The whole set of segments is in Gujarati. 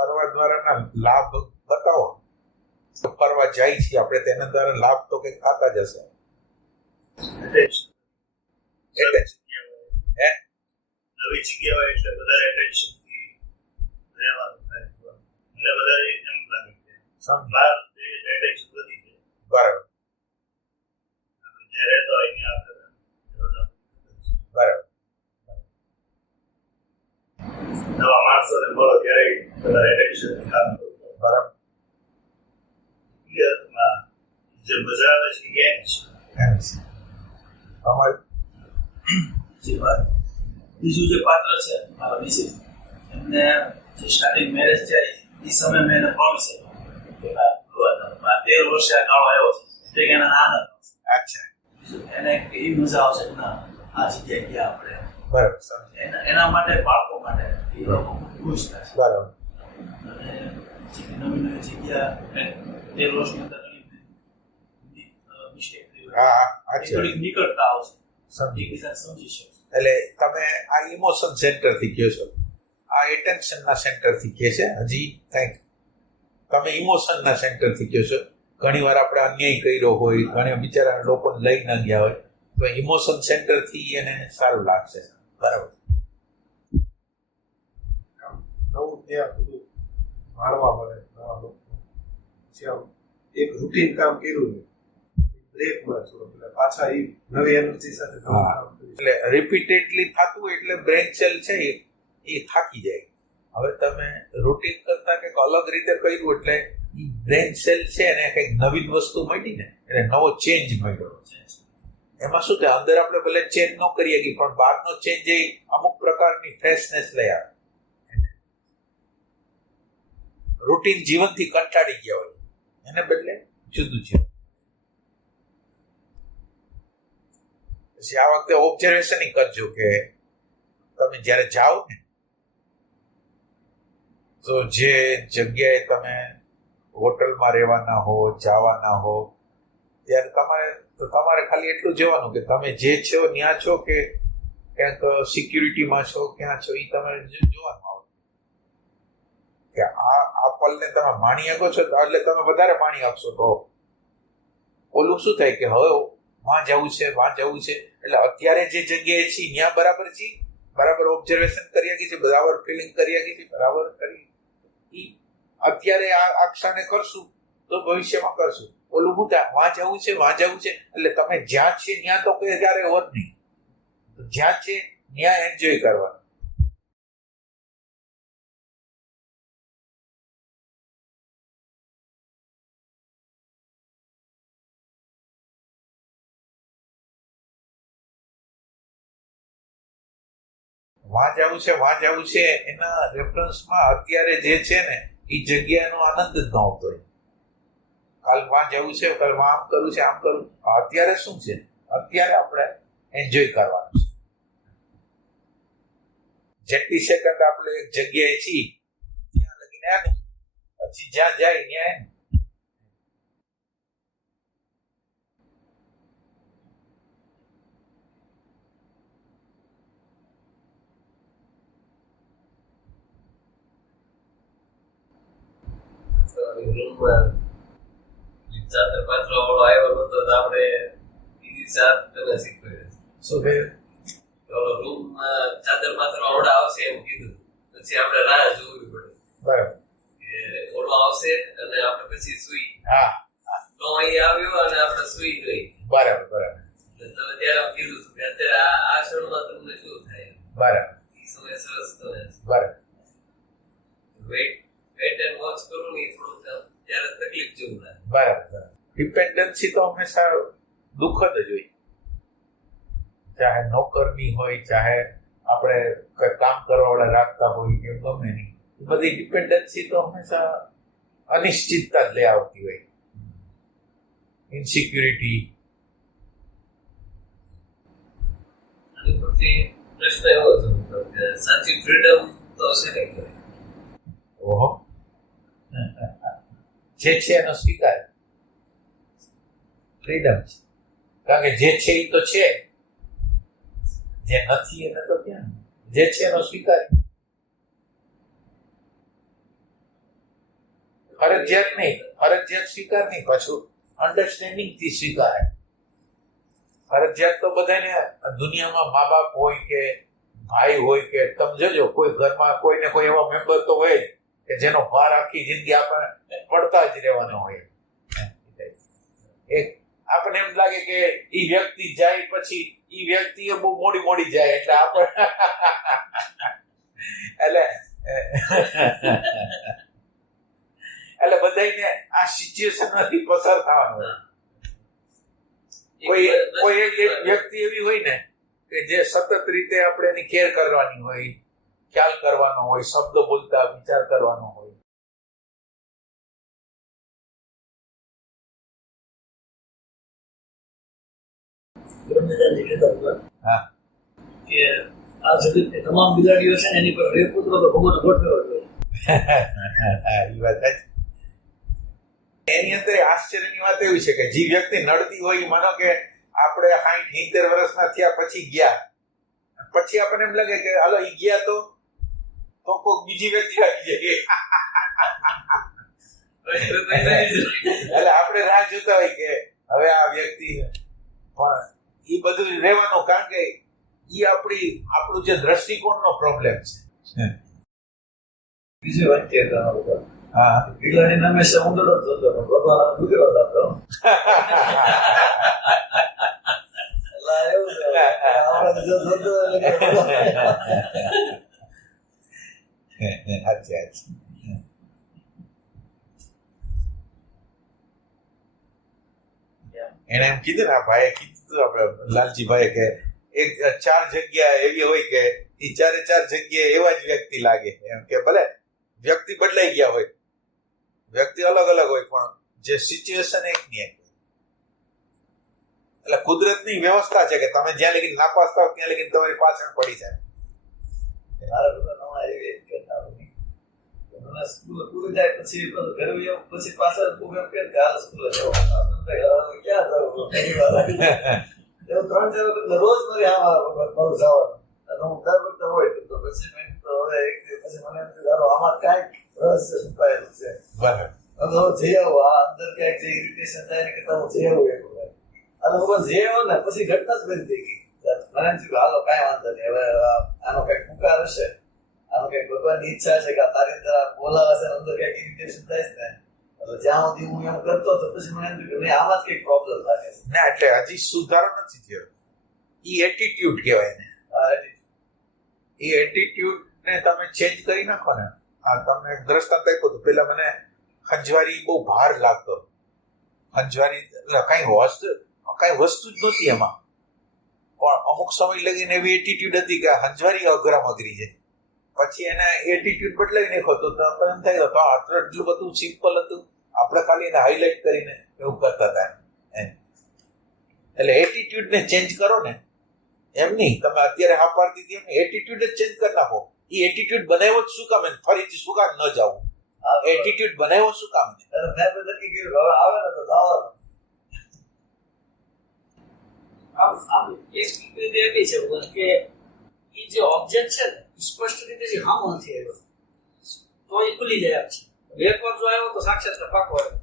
ફરવા દ્વારાના લાભ બતાવો. ફરવા જાય છીએ આપણે તેના દ્વારા લાભ તો કંઈક ખાતા જ હશે. એટલે હે નવી જગ્યા હોય એટલે વધારે થાય એટલે વધારે એમ લાગે સમજ. બહાર attention વધી જાય. બરાબર. આપણે જ્યાં રહેતા હોય ત્યાં આપણે બરાબર નવા માણસોને મળો કરવું પડે. બરાબર હકીકતમાં જે મજા આવે છે એ એમ છે. અમારે જે વાત બીજું જે પાત્ર છે મારા વિશે એમને જે સ્ટાર્ટિંગ મેરેજ જાય એ સમય મેં એને પ્રોમિસ કે તેર વર્ષે આ ગાળો આવ્યો છે તે કે એને આનંદ. અચ્છા એને એવી મજા આવશે કે ના આ જગ્યાએ ગયા આપણે બરાબર એના માટે બાળકો માટે એ લોકો ખુશ છે બરાબર જે હા હા એ અચ્છા થોડીક નિકટતા આવશે એટલે તમે આ ઇમોશન સેન્ટરથી કહો છો. આ એટેન્શન ના સેન્ટરથી કહે છે? હજી કંઈક. તમે ઇમોશન ના સેન્ટરથી કહો છો. ઘણી વાર આપણે અન્યાય કર્યો હોય, ઘણી બિચારા લોકોને લઈ ન ગયા હોય, તો ઇમોશન સેન્ટરથી એને સારું લાગશે. બરાબર. નવું ત્યાં માણવા મળે નવા લોકો. એક રૂટીન કામ કર્યું ને બ્રેક મળે થોડો એટલે પાછા એ નવી એનર્જી સાથે. એટલે રિપીટેડલી થતું એટલે બ્રેન સેલ છે એ થાકી જાય. હવે તમે રૂટીન કરતા કંઈક અલગ રીતે કર્યું એટલે બ્રેન સેલ છે એને કંઈક નવીન વસ્તુ મળી ને એને નવો ચેન્જ મળ્યો એમાં શું થાય અંદર આપણે ભલે ચેન્જ ન કરીએ શકીએ પણ બહારનો ચેન્જ એ અમુક પ્રકારની ફ્રેશનેસ લઈ આવે. રૂટીન જીવનથી કંટાળી ગયા હોય. એને બદલે જુદું જીવન. પછી આ વખતે ઓબ્ઝર્વેશન કરજો કે તમે જ્યારે જાઓ ને, તો જે જગ્યાએ તમે હોટલમાં રહેવાના હો, જવાના હો, ત્યારે તમારે તમારે ખાલી એટલું જોવાનું કે તમે જે છો, ત્યાં છો કે ક્યાંક સિક્યુરિટીમાં છો, ક્યાં છો એ તમારે જોવાનું આવે. કે આ આ પલને તમે માણી શકો છો, એટલે તમે વધારે માણી આપશો તો ઓલું શું થાય કે હવે વાં જવું છે વાં જવું છે, એટલે અત્યારે જે જગ્યાએ છીએ ત્યાં બરાબર છીએ, બરાબર ઓબ્ઝર્વેશન કરી શકીએ છીએ, બરાબર ફિલિંગ કરી શકીએ છીએ, બરાબર કરી અત્યારે આ આ ક્ષણે કરશું તો ભવિષ્યમાં કરશું. ઓલું થાય? વાં જવું છે વાં જવું છે, એટલે તમે જ્યાં છે ત્યાં તો કોઈ ક્યારે હોત નહીં. જ્યાં છે ત્યાં એન્જોય કરવાનું. વાં આવું છે વાંચ આવું છે, એના રેફરન્સમાં અત્યારે જે છે ને, એ જગ્યાનો આનંદ જ ન આવતો હોય કાલ વાં જવું છે, કાલ આમ કરવું છે, આમ કરવું અત્યારે શું છે? અત્યારે આપણે એન્જોય કરવાનું છે. જેટલી સેકન્ડ આપણે એક જગ્યાએ છીએ, ત્યાં લગીને પછી જ્યાં જાય, ત્યાં આવડા આવશે અને આપણે પછી સુઈ હા. તો અહીં આવ્યો અને આપણે સુઈ ગઈ બરાબર બરાબર. તમે ત્યારે કીધું કે અત્યારે આ આ ક્ષણમાં થાય બરાબર એ સમય સરસ બરાબર વેઇટ વેઇટ એન્ડ વોચ કરું ને એ થોડુંક આમ ત્યારે તકલીફ જેવું રહે બરાબર ડિપેન્ડન્સી તો હંમેશા દુઃખદ જ હોય. ચાહે નોકરની હોય ચાહે આપણે કંઈ કામ કરવાવાળા રાખતા હોય કે ગમે નહીં. બધી ડિપેન્ડન્સી તો હંમેશા અનિશ્ચિતતા જ લઈ આવતી હોય. ઇન્સિક્યુરિટી પ્રશ્ન એવો છે કે સાચી ફ્રીડમ તો છે નહીં. ઓહો. જે છે એનો સ્વીકાર. ફ્રીડમ છે. કારણ કે જે છે એ તો છે. જે નથી એને તો ક્યાં? જે છે એનો સ્વીકાર. ફરજિયાત નહીં ફરજિયાત સ્વીકાર નહીં, પાછું અન્ડરસ્ટેન્ડિંગથી સ્વીકારાય. ફરજિયાત તો બધાને દુનિયામાં મા બાપ હોય કે ભાઈ હોય કે, તમે જોજો, કોઈ ઘરમાં કોઈ ને કોઈ એવા મેમ્બર તો હોય જ. કે જેનો ભાર આખી જિંદગી આપણને પડતા જ રહેવાનો હોય. એક આપણને એમ લાગે કે એ વ્યક્તિ જાય પછી એ વ્યક્તિ એ બહુ મોડી મોડી જાય એટલે આપણે એટલે એટલે બધાને આ સિચ્યુએશનમાંથી પસાર થવાનું કોઈ કોઈ એક એક વ્યક્તિ એવી હોય ને કે જે સતત રીતે આપણે એની કેર કરવાની હોય ખ્યાલ કરવાનો હોય શબ્દ બોલતા વિચાર કરવાનો હોય. બ્રહ્મચારી કહેતા હતા હા. કે આ જગતની તમામ બિલાડીઓ છે એની પર રેપ ઉતરો તો ભગવાન ગોઠવેલો જોઈએ એ વાત એની અંદર આશ્ચર્યની વાત એવી છે કે જે વ્યક્તિ નડતી હોય માનો કે આપણે સાઠ સિત્તેર વર્ષના થયા પછી ગયા. પછી આપણને એમ લાગે કે હાલો ઈ ગયા તો તો કોઈક બીજી વ્યક્તિ આવી જાય એટલે આપણે રાહ જોતા હોય કે હવે આ વ્યક્તિ પણ એ બધું રહેવાનું કારણ કે એ આપણી આપણું જે દ્રષ્ટિકોણનો પ્રોબ્લેમ છે. બીજી વાત કે હા. બિલાડી નામે સમુદ્ર થતો બાબા ગુજરાત હતો. એટલે એવું કે સાચી સાચી એને એમ કીધું ને ભાઈ કીધું આપણે લાલજીભાઈએ કે એક ચાર જગ્યા એવી હોય કે એ ચારે ચાર જગ્યાએ એવા જ વ્યક્તિ લાગે એમ કે ભલે વ્યક્તિ બદલાઈ ગયા હોય વ્યક્તિ અલગ અલગ હોય પણ જે સિચ્યુએશન એક ની એક એટલે કુદરતની વ્યવસ્થા છે કે તમે જ્યાં લગી નાપાસ થાવ ત્યાં લગી તમારી પાછળ પડી જાય મારા બધા નવા એવી એક ઘટના બની. મને સ્કૂલ થાય પછી ઘરે આવું, પછી પાછા પ્રોગ્રામ કે હાલ સ્કૂલે જવાનું. ક્યાં જવું? એવું ત્રણ ચાર વખત રોજ મારી આવા મારા બહુ જવાનું અને હું દર વખતે હોય તો પછી મેં કીધું, હવે એક પછી મને હાલો, આમાં કાંઈક રહસ્ય છુપાયેલું છે હવે હું જઈ આવું આ અંદર ક્યાંક જે ઇરિટેશન થાય ને કરતા હું જઈ આવું એક વખત અને હું જઈ આવ્યો ને પછી ઘટના જ બની થઈ ગઈ મને થયું હાલો કાંઈ વાંધો નહીં હવે આનો કાંઈક પુકાર હશે આનો કે ભગવાનની ઈચ્છા છે કે આ તારી તારા બોલાવે છે અંદર કંઈક ઇરિટેશન થાય છે એટલે જ્યાં સુધી હું એમ કરતો તો પછી મને એમ કે નહીં આમાં જ કંઈક પ્રોબ્લેમ લાગે છે. ના એટલે હજી સુધારો નથી થયો. એ એટીટ્યુડ કહેવાય ને એ એટીટ્યુડ ને તમે ચેન્જ કરી નાખો ને આ તમને એક દ્રષ્ટાંત આપ્યું હતું પેલા મને ખંજવારી બહુ ભાર લાગતો. ખંજવારી કઈ વસ્તુ કઈ વસ્તુ જ નહોતી એમાં. પણ અમુક સમય લગીને એવી એટીટ્યુડ હતી કે હંજવારી અઘરામ અઘરી છે પછી એને એટીટ્યુડ બદલાવી નાખો તો તમને એમ થાય તો આટલું એટલું બધું સિમ્પલ હતું આપણે ખાલી એને હાઇલાઇટ કરીને એવું કરતા હતા એટલે એટીટ્યુડને ચેન્જ કરો ને. એમ નહીં તમે અત્યારે હા પાડતી દીધી એમ એટીટ્યુડ જ ચેન્જ કરી નાખો. એ એટીટ્યુડ બનાવ્યો જ શું કામ ફરીથી શું કામ ન જવું? એટીટ્યુડ બનાવ્યો શું કામ આવે ને તો જવાનું આમ એક રીતે એવી છે કે એ જે ઓબ્જેક્ટ છે ને સ્પષ્ટ રીતે જે હામો નથી આવ્યો. તો એ ખુલી જાય છે. એક વાર જો આવ્યો તો સાક્ષાત પાકો આવ્યો.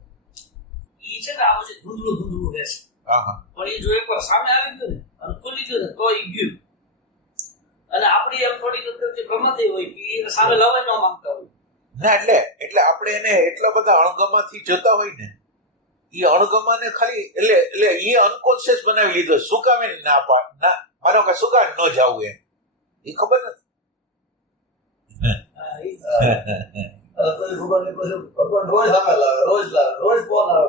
એ છે ને આમ જે ધૂંધળું ધૂંધળું રહેશે પણ એ જો એકવાર સામે આવી ગયું ને અને ખુલી ગયું ને તો એ ગયું. અને આપણી એમ થોડીક અંદર જે પ્રમાદી હોય કે એને સામે લવાય ન માંગતા હોય. ના એટલે એટલે આપણે એને એટલા બધા અણગમાથી જોતા હોય ને એ અણગમાને ખાલી એટલે એટલે એ અનકોન્શિયસ બનાવી લીધો. શું કામ ના પા ના મારો કે શું કામ ન જવું એમ. એ ખબર નથી. ભગવાન રોજ સામે લાવે રોજ લાવે રોજ ફોન આવે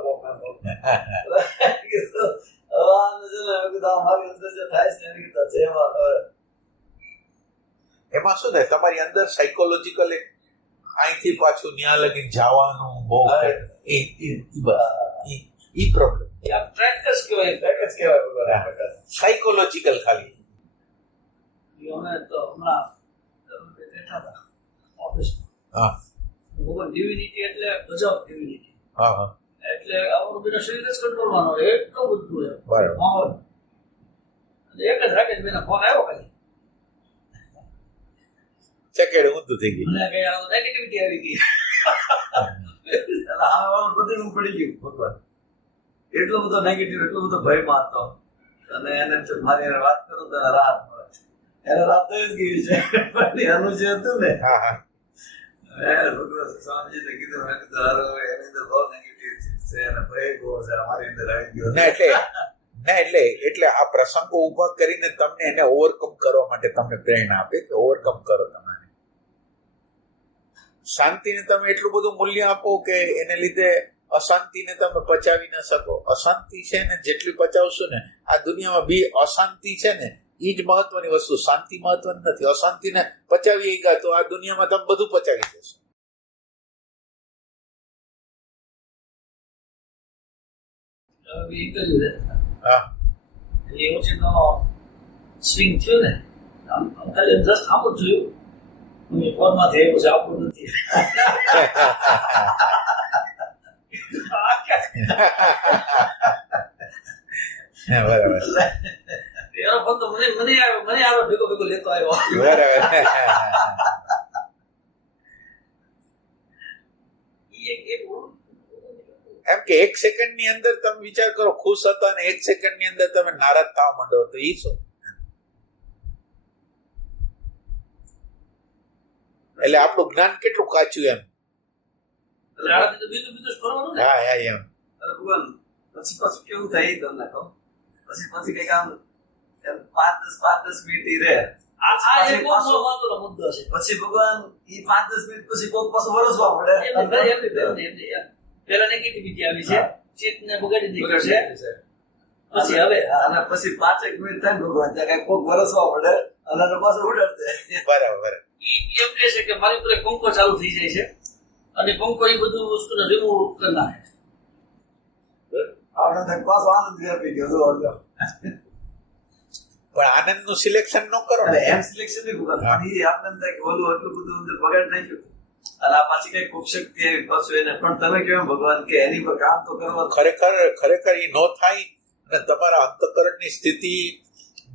મારી અંદર જે થાય છે એની કરતા જેમાં એમાં શું થાય? તમારી અંદર સાયકોલોજીકલ અહીંથી પાછું ન્યા લગીને જવાનું બહુ. એ એ પ્રોબ્લેમ practice કહેવાય એક કહેવાય. સાયકોલોજીકલ ખાલી. અમે તો હમણાં બેઠા હતા. હા. ભગવાન એટલે ગજબ divinity. હા હા. એટલે આપણું બેટા શરીર જ કંટ્રોલમાં હોય એટલું બધું એમ બરાબર. માહોલ. એક જ રાકેશ બેના ફોન આવ્યો ખાલી. ચકેડે ઊંધું થઈ ગયું મને કઈ નેગેટિવિટી આવી ગઈ. હા વાળું બધું એવું પડી ગયું ભગવાન. એટલો બધો નેગેટિવ એટલો બધો ભયમાં હતો અને એને મારી એને વાત કરું તો એને રાહત મળે. એને રાત થઈ જ ગઈ છે. પણ એનું જે હતું ને હા હા. એટલે એટલે આ પ્રસંગો ઊભા કરીને તમને એને ઓવરકમ કરવા માટે તમને પ્રેરણા આપે કે ઓવરકમ કરો તમારે. શાંતિને તમે એટલું બધું મૂલ્ય આપો કે એને લીધે અશાંતિને તમે પચાવી ન શકો. અશાંતિ છે ને, જેટલી પચાવશો ને, આ દુનિયામાં બી અશાંતિ છે ને એ જ મહત્વની વસ્તુ. શાંતિ મહત્વની નથી. અશાંતિને પચાવી ગયા તો આ દુનિયામાં તમે બધું પચાવી દેશો. હા. એવું છે તો સ્વિંગ થયું ને આમ આમ ખાલી જસ્ટ આમ જ જોયું. ફોનમાં થયું આપણું નથી. બરાબર. મને મને આરો ભેગો ભેગો લેતો આવ્યો. બરાબર એમ કે એક સેકન્ડની અંદર તમે વિચાર કરો ખુશ હતા અને એક સેકન્ડની અંદર તમે નારાજ થવા માંડો તો એ શું? એટલે આપણું જ્ઞાન કેટલું કાચું એમ? હા હા એમ. ભગવાન પછી પાછું કેવું થાય તમને કહું? પછી પછી કઈ એમ પાંચ દસ પાંચ દસ મિનિટ ઈ રહે. આ આ એક પછી બહુ પાછું- મહત્વનો મુદ્દો છે. પછી ભગવાન ઈ પાંચ દસ મિનિટ પછી કોક પાછું વરસવા મળે એમની ઘરે એમની એમની એમની એમ. પેલા નેગેટિવિટી આવી છે. હા. ચિત્તને બગાડી દીધું છે. પછી હવે? અને પછી પાંચેક મિનિટ થાય ભગવાન ત્યાં કંઈક કોક વરસવા મળે અને પાછું ઉડાડ બરાબર ઈ એમ કહે છે કે મારી ઉપર પંખો ચાલુ થઈ જાય છે. અને પંખો એ બધું વસ્તુને રિમૂવ કરી નાખે છે. આપણે ત્યાં પાછો આનંદ આપી ગયો. પણ આનંદનું સિલેક્શન ન કરો ને. એમ સિલેક્શન નહીં ભગવાન પણ ઈ આપણે થાય કે ઓલું એટલું બધું અંદર બગાડ નાખ્યું અને આ પાછી કઈ કોક શક્તિ આવી પાછું એને. પણ તમે કેમ ભગવાન કે એની પર કામ તો કરવા ખરેખર ખરેખર એ ન થાય અને તમારા અંતકરણની સ્થિતિ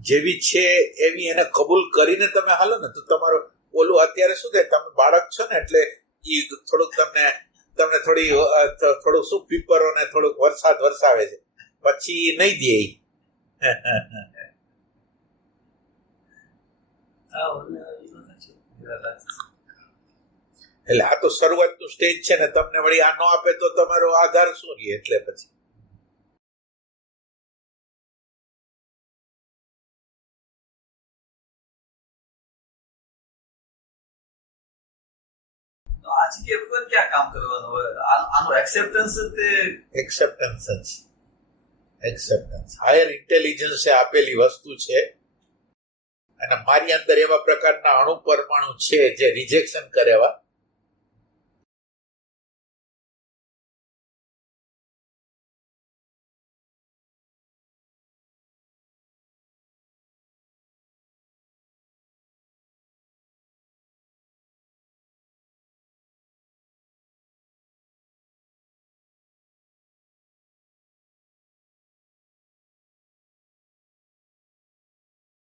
જેવી છે એવી એને કબૂલ કરીને તમે હાલો ને તો તમારો ઓલું અત્યારે શું થાય? તમે બાળક છો ને એટલે એ થોડુંક તમને તમને થોડી થોડું શું પીપરો ને થોડુંક વરસાદ વરસાવે છે. પછી નહીં દે ઈ. હા, અને ઈ વાત છે. એટલે આ તો શરૂઆતનું સ્ટેજ છે ને તમને વળી આ ન આપે તો તમારો આધાર શું રહે એટલે પછી? આ જગ્યાએ ક્યાં કામ કરવાનું હોય આનું એક્સેપ્ટન્સ તે એક્સેપ્ટન્સ એક્સેપ્ટન્સ હાયર ઇન્ટેલિજન્સે આપેલી વસ્તુ છે. અને મારી અંદર એવા પ્રકારના અણુ પરમાણુ છે જે રિજેક્શન કરે એવા